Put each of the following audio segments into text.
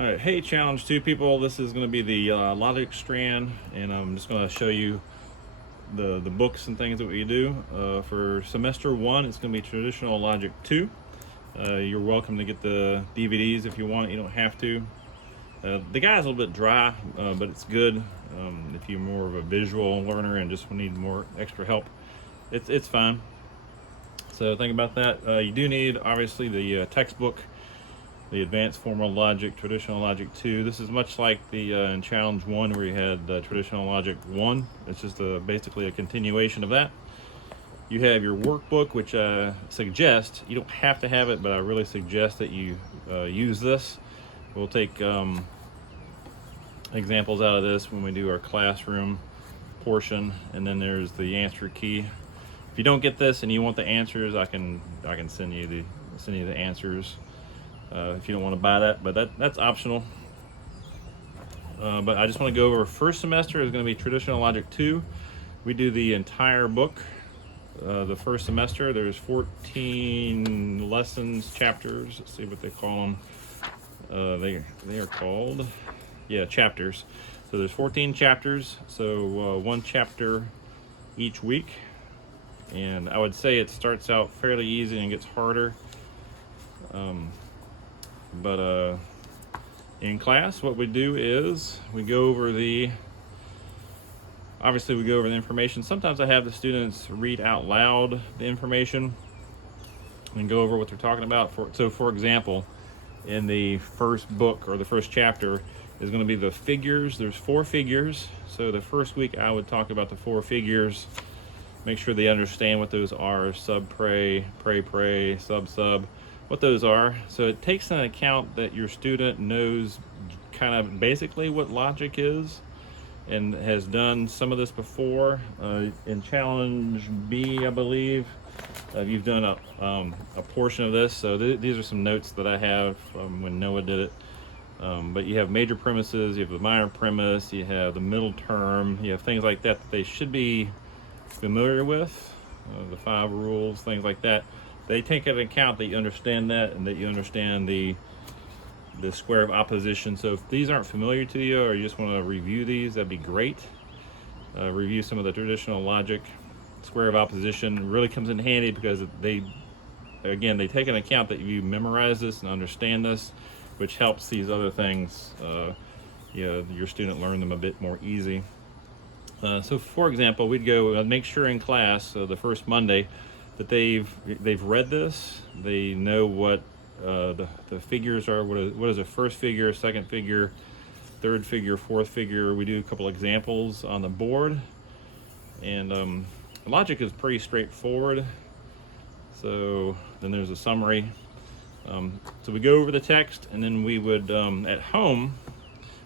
All right, hey Challenge 2 people, this is going to be the logic strand, and I'm just going to show you the books and things that we do. For semester 1, it's going to be traditional logic 2. You're welcome to get the DVDs if you want, you don't have to. The guy's a little bit dry, but it's good if you're more of a visual learner and just need more extra help. It's fine. So think about that. You do need, obviously, the textbook, the advanced formal logic, traditional logic 2. This is much like the in challenge 1 where you had traditional logic 1. It's just basically a continuation of that. You have your workbook, which I suggest, you don't have to have it, but I really suggest that you use this. We'll take examples out of this when we do our classroom portion, and then there's the answer key. If you don't get this and you want the answers, I can send you the answers. If you don't want to buy that, but that's optional. But I just want to go over first semester is going to be traditional logic 2. We do the entire book. The first semester, there's 14 lessons, chapters. Let's see what they call them. They are called, chapters. So there's 14 chapters. So one chapter each week. And I would say it starts out fairly easy and gets harder. But in class, what we do is we go over the information. Sometimes I have the students read out loud the information and go over what they're talking about. So for example, in the first book or the first chapter is going to be the figures. There's 4 figures. So the first week I would talk about the 4 figures, make sure they understand what those are: sub, pray, sub, what those are. So it takes into account that your student knows kind of basically what logic is and has done some of this before. In challenge B, I believe, you've done a portion of this. So these are some notes that I have from when Noah did it. But you have major premises, you have the minor premise, you have the middle term, you have things like that they should be familiar with, the 5 rules, things like that. They take into account that you understand that and that you understand the square of opposition. So if these aren't familiar to you or you just want to review these, that'd be great. Review some of the traditional logic. Square of opposition really comes in handy because they take into account that you memorize this and understand this, which helps these other things, your student learn them a bit more easy. So for example, we'd go make sure in class, the first Monday, that they've read this, they know what the figures are, what is a first figure, second figure, third figure, fourth figure. We do a couple examples on the board, and logic is pretty straightforward. So then there's a summary. So we go over the text, and then we would at home,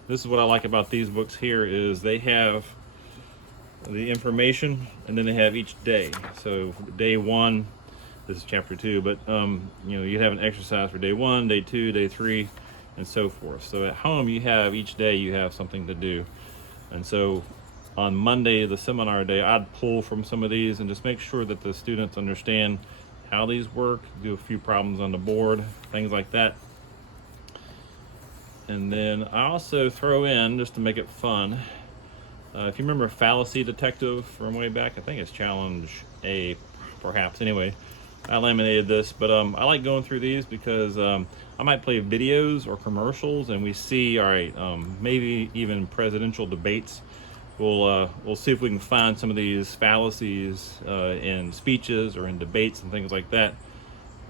this is what I like about these books here, is they have the information and then they have each day. So day 1, this is chapter 2, but you have an exercise for day 1, day 2, day 3, and so forth. So at home you have each day you have something to do. And so on Monday, the seminar day, I'd pull from some of these and just make sure that the students understand how these work, do a few problems on the board, things like that. And then I also throw in, just to make it fun, if you remember Fallacy Detective from way back, I think it's challenge A, perhaps. Anyway, I laminated this, but I like going through these because I might play videos or commercials, and we see, all right, maybe even presidential debates. We'll see if we can find some of these fallacies in speeches or in debates and things like that,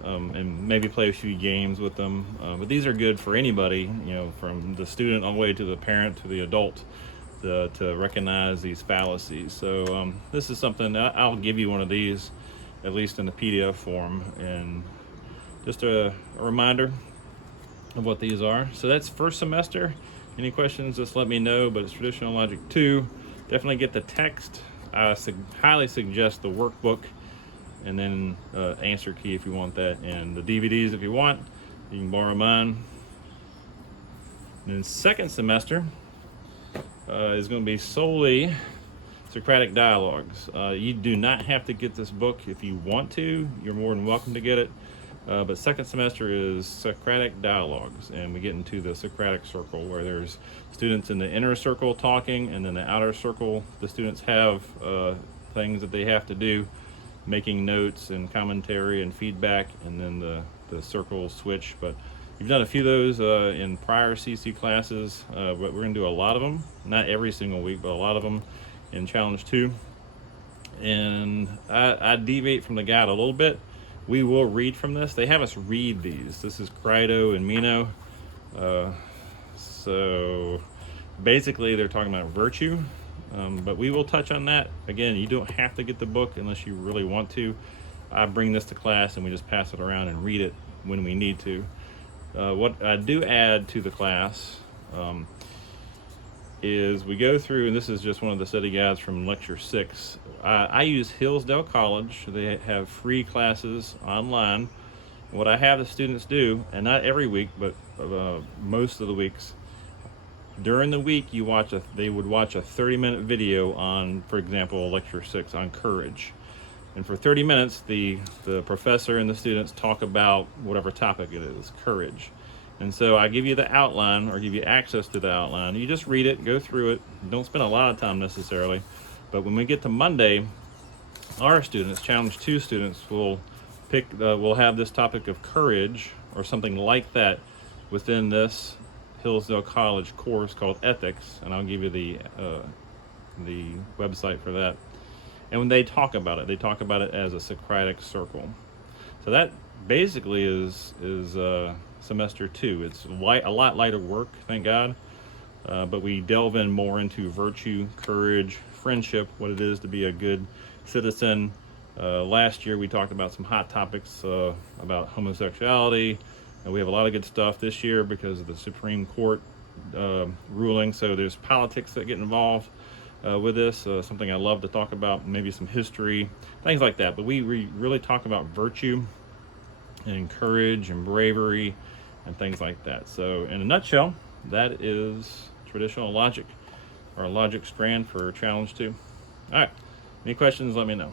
and maybe play a few games with them. But these are good for anybody, from the student all the way to the parent to the adult, to recognize these fallacies. So this is something I'll give you one of these, at least in the PDF form, and just a reminder of what these are. So that's first semester. Any questions, just let me know. But it's traditional logic 2. Definitely get the text. I highly suggest the workbook, and then answer key if you want that, and the DVDs if you want. You can borrow mine. And then second semester is going to be solely Socratic dialogues. You do not have to get this book if you want to. You're more than welcome to get it. But second semester is Socratic dialogues, and we get into the Socratic circle where there's students in the inner circle talking, and then the outer circle, the students have things that they have to do, making notes and commentary and feedback, and then the circles switch. But we've done a few of those in prior CC classes, but we're going to do a lot of them, not every single week, but a lot of them in Challenge 2. And I deviate from the guide a little bit. We will read from this. They have us read these. This is Crito and Meno. So basically they're talking about virtue, but we will touch on that. Again, you don't have to get the book unless you really want to. I bring this to class and we just pass it around and read it when we need to. What I do add to the class is we go through, and this is just one of the study guides from lecture 6. I use Hillsdale College. They have free classes online. What I have the students do, and not every week, but most of the weeks, during the week they would watch a 30-minute video on, for example, lecture 6 on courage. And for 30 minutes, the professor and the students talk about whatever topic it is, courage. And so I give you the outline, or give you access to the outline. You just read it, go through it. Don't spend a lot of time necessarily. But when we get to Monday, our students, Challenge 2 students, will have this topic of courage or something like that within this Hillsdale College course called Ethics, and I'll give you the website for that. And when they talk about it as a Socratic circle. So that basically is semester 2. It's a lot lighter work, thank God, but we delve in more into virtue, courage, friendship, what it is to be a good citizen. Last year we talked about some hot topics about homosexuality, and we have a lot of good stuff this year because of the Supreme Court ruling. So there's politics that get involved with this, something I love to talk about, maybe some history, things like that. But we really talk about virtue and courage and bravery and things like that. So in a nutshell, that is traditional logic, or logic strand for Challenge 2. All right, any questions, let me know.